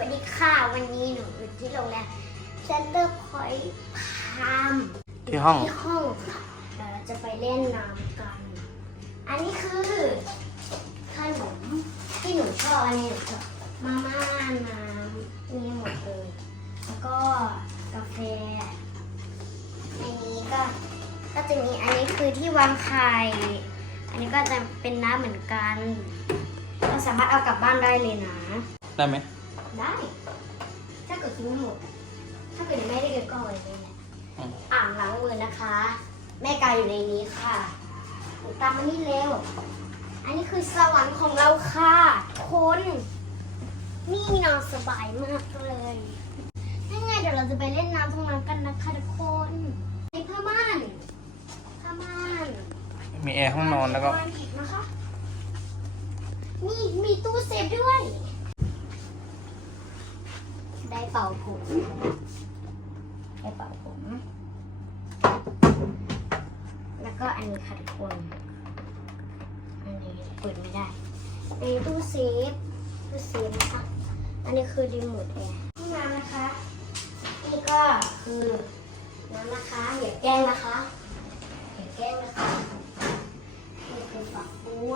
วัสดีค่ะ วันนี้หนูอยู่ที่โรงแรมเซ็นเตอร์พอยต์พามที่ห้องที่ห้องค่ะเดี๋ยวเราจะไปเล่นน้ำกัน อันนี้คือขนมที่หนูชอบอันนี้หนูชอบมาม่าน้ำมีหมดเลยแล้วก็กาแฟในนี้ก็ก็จะมีอันนี้คือที่วางไข่อันนี้ก็จะเป็นน้ำเหมือนกัน เราสามารถเอากลับบ้านได้เลยนะ ได้ไหม ได้ ถ้าเกิดกินไม่หมด ถ้าเกิดยังไม่ได้กินก็เอาไว้เลยแหละอืม อ่างล้างมือนะคะ แม่กายอยู่ในนี้ค่ะหนูตามมานี่เร็ว อันนี้คือสวรรค์ของเราค่ะทุกคน นี่นอนสบายมากเลยยังไงเดี๋ยวเราจะไปเล่นน้ำตรงนั้นกันนะคะทุกคนในผ้าม่านผ้าม่าน มีแอร์ห้องนอนแล้วก็ผ้าม่านผิดนะคะนี่มีตู้เซฟด้วย ได้เป่าผมได้เป่าผม แล้วก็อันนี้ค่ะทุกคน อันนี้เปิดไม่ได้ในตู้เซฟตู้เซฟนะคะ อันนี้คือรีโมทแอร์ห้องน้ำนะคะ นี่ก็คือน้ำนะคะอย่าแกล้งนะคะอย่าแกล้งนะคะนี่คือฝักบัว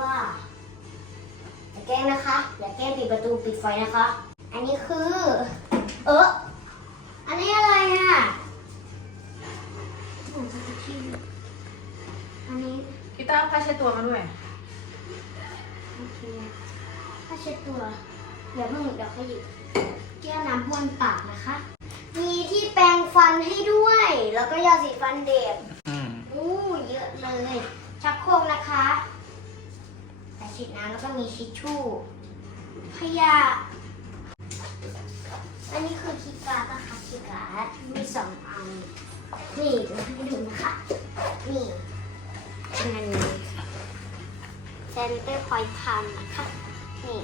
อย่าแกล้งนะคะอย่าแกล้งปิดประตูปิดไฟนะคะ อันนี้คือ เอออันนี้อะไรอะผมจะไปชิมอันนี้กีตาร์ผ้าเช็ดตัวมาด้วยโอเคถ้าเช็ดตัวเดี๋ยวเพิ่งเดี๋ยวขยิบแก้วน้ำบ้วนปากนะคะ มีที่แปรงฟันให้ด้วย แล้วก็ยาสีฟันเด็กอืมอู้เยอะเลย ชักโครกนะคะสายฉีดน้ำแล้วก็มีชิชชู่ขยะ อันนี้คือคีย์การ์ดนะคะคีย์การ์ดมีสองอัน นี่มาให้ดูนะคะ นี่เป็นอันนี้เซนเตอร์พอยท์พันนะคะ นี่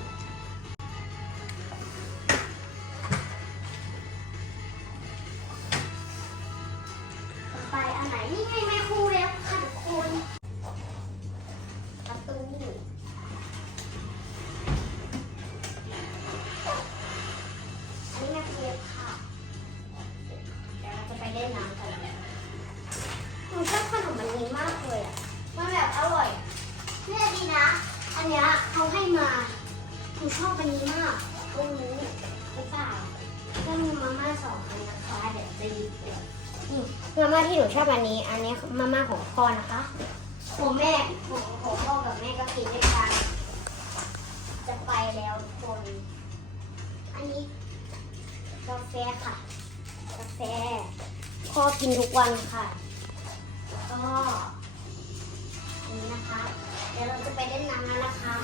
ที่หนูชอบอันนี้ อันนี้มาม่าของพ่อนะคะของแม่ของของพ่อกับแม่ก็กินด้วยกันจะไปแล้วทุกคน อันนี้กาแฟค่ะ กาแฟพ่อกินทุกวันค่ะแล้วก็อันนี้นะคะ เดี๋ยวเราจะไปเล่นน้ำแล้วนะคะ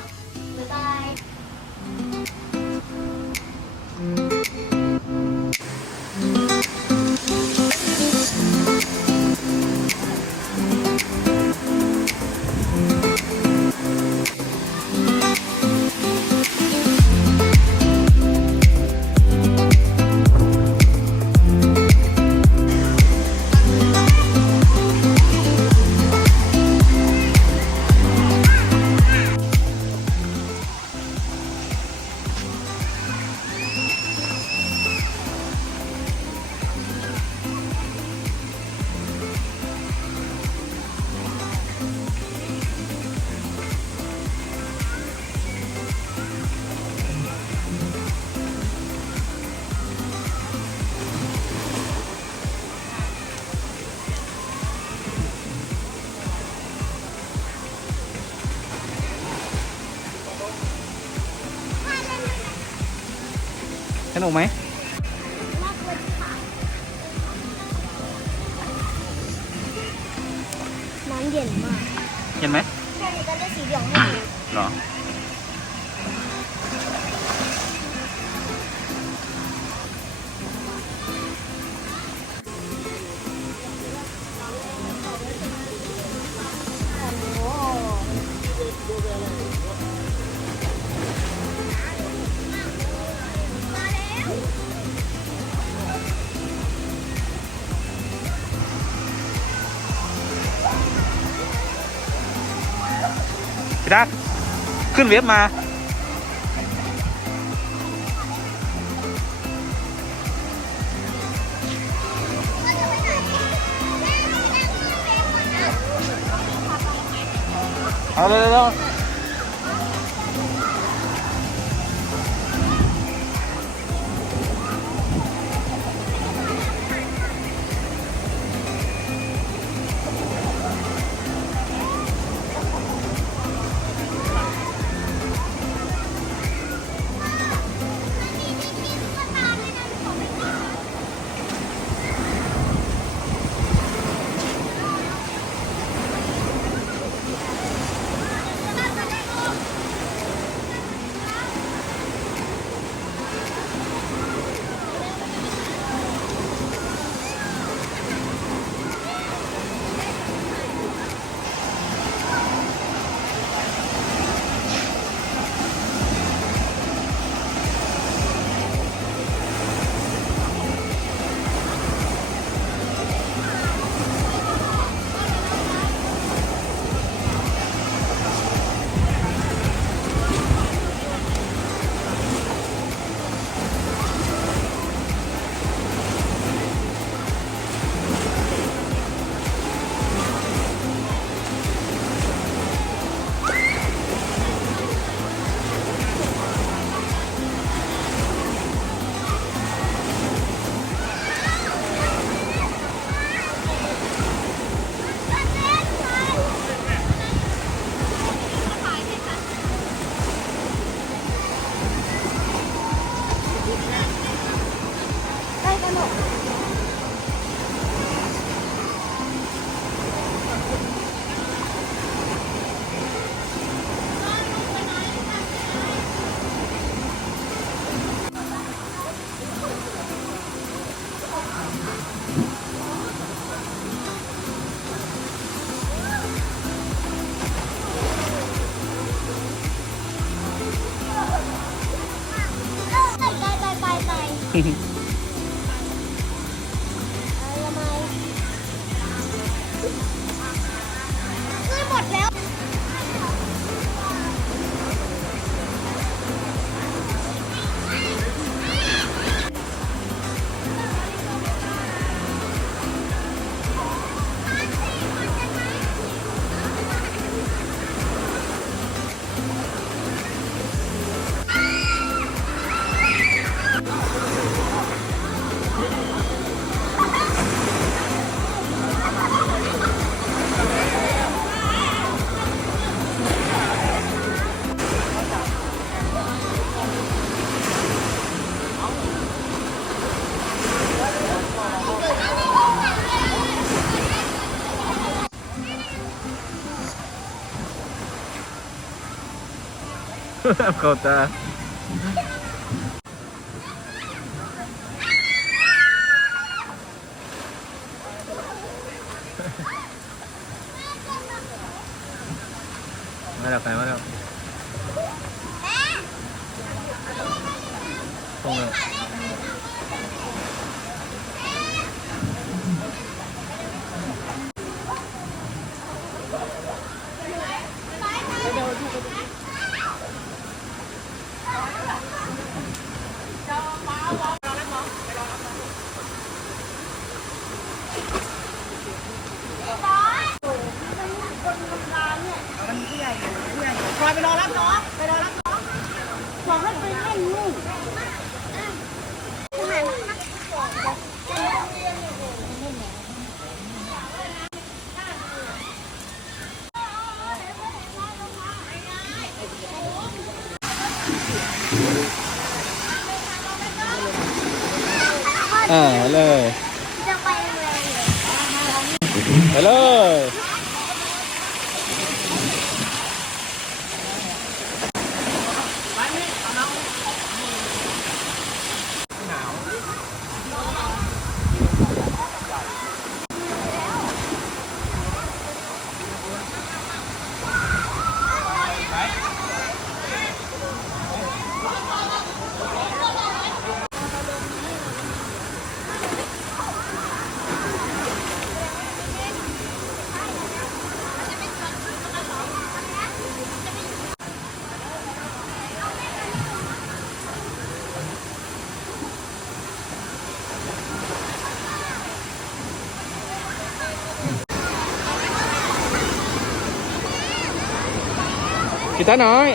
สนุ พี่ทักขึ้นเว็บมา เอาเร็วๆ เข้าตามาแล้วไปมาแล้วตรงนั้ ไปรอรับน้องไปรอรับ กีตาร์น้อย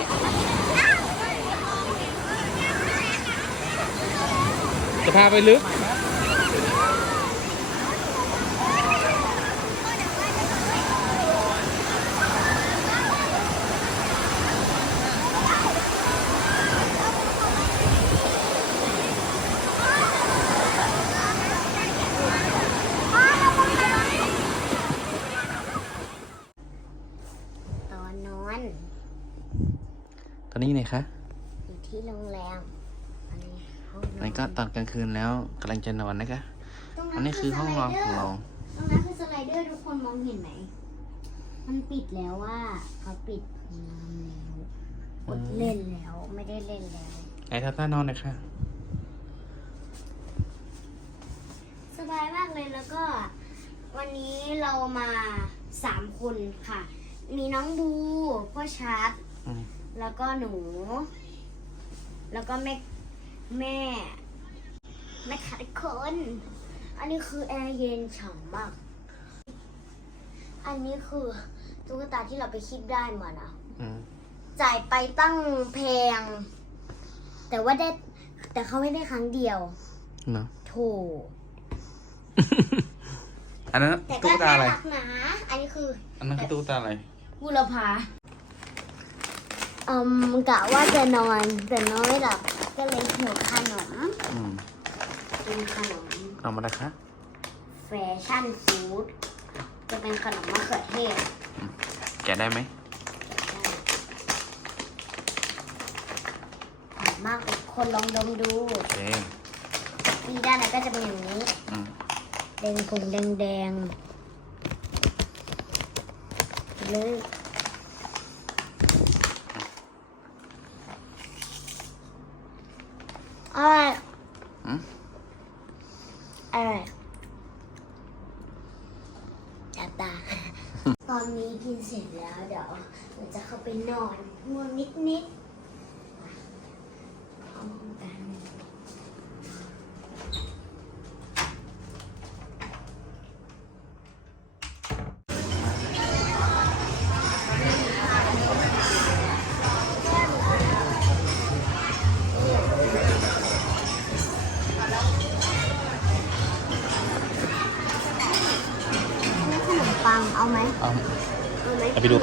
จะพาไปลึก ตอนนอน ตอ นนี้ไหนคะอยู่ที่โรงแรมอันนี้ห้องอันนี้ก็ตอนกลางคืนแล้วกำลังจะนอนนะคะ ตรงอันนี้คือห้องนอนของเรา ตรงนั้นคือสไลเดอร์ทุกคนมองเห็นไหม มันปิดแล้วว่าเขาปิดน้ำแล้วกดเล่นแล้วไม่ได้เล่นแล้ว ไหนทับหน้านอนหน่อยค่ะสบายมากเลยแล้วก็ วันนี้เรามาสามคนค่ะ มีน้องบูพ่อชัดอืม แล้วก็หนู แล้วก็แม่แม่แม่ขาทุกคน อันนี้คือแอร์เย็นฉ่ำมาก อันนี้คือตุ๊กตาที่เราไปคิดได้มานะอืมจ่ายไปตั้งแพง แต่ว่าได้แต่เขาไม่ได้ครั้งเดียวเนาะโถอันนั้นแต่ก็ตุ๊กตาน่าอะไร รักนะ อันนี้คืออันนั้นคือตุ๊กตาอะไร บุรพา อืมกะว่าจะนอนแต่นอนไม่หลับก็เลยหิวขนมอืมกินขนมเอามาเลยคะแฟชั่นฟู้ดจะเป็นขนมมะเขือเทศแกะได้ไหมหอมมากเลยคนลองดมดูโอเคนี่ด้านในก็จะเป็นอย่างนี้อืมแดงผงแดงแดงๆเลยอร่อย อืม อร่อยจัดตา ตอนนี้กินเสร็จแล้วเดี๋ยวเราจะเข้าไปนอนง่วงนิดนิดๆเอาห้อมกัน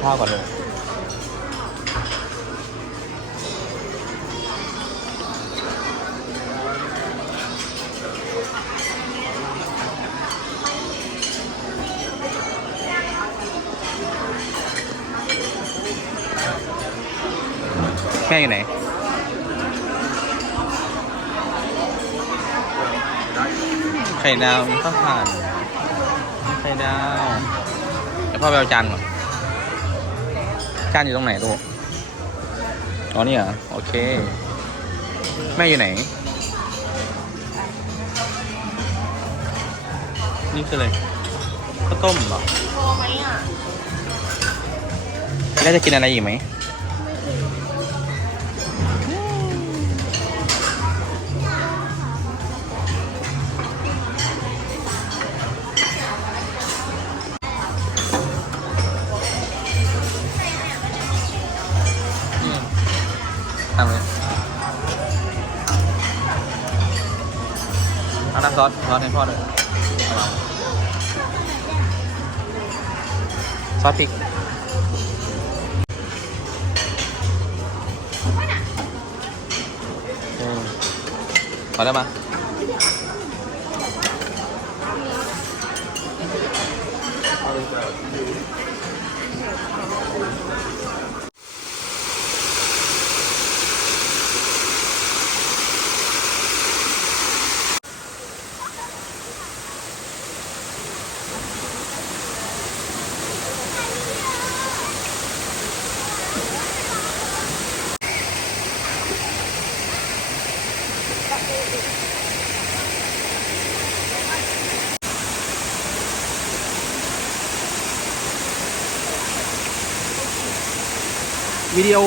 ข้าวก่อนเลยแค่ไหนไข่ดาวมีข้าวผัดไข่ดาวเดี๋ยวพ่อไปเอาจานก่อน จานอยู่ตรงไหนลูกอ๋อนี่เหรอโอเค แม่อยู่ไหน นี่คืออะไรข้าวต้มเหรอพอไหมอะ แล้วจะกินอะไรอีกไหม ซอสซอสให้พ่อด้วยซอสพริกอืมพอแล้วมา วิดีโอ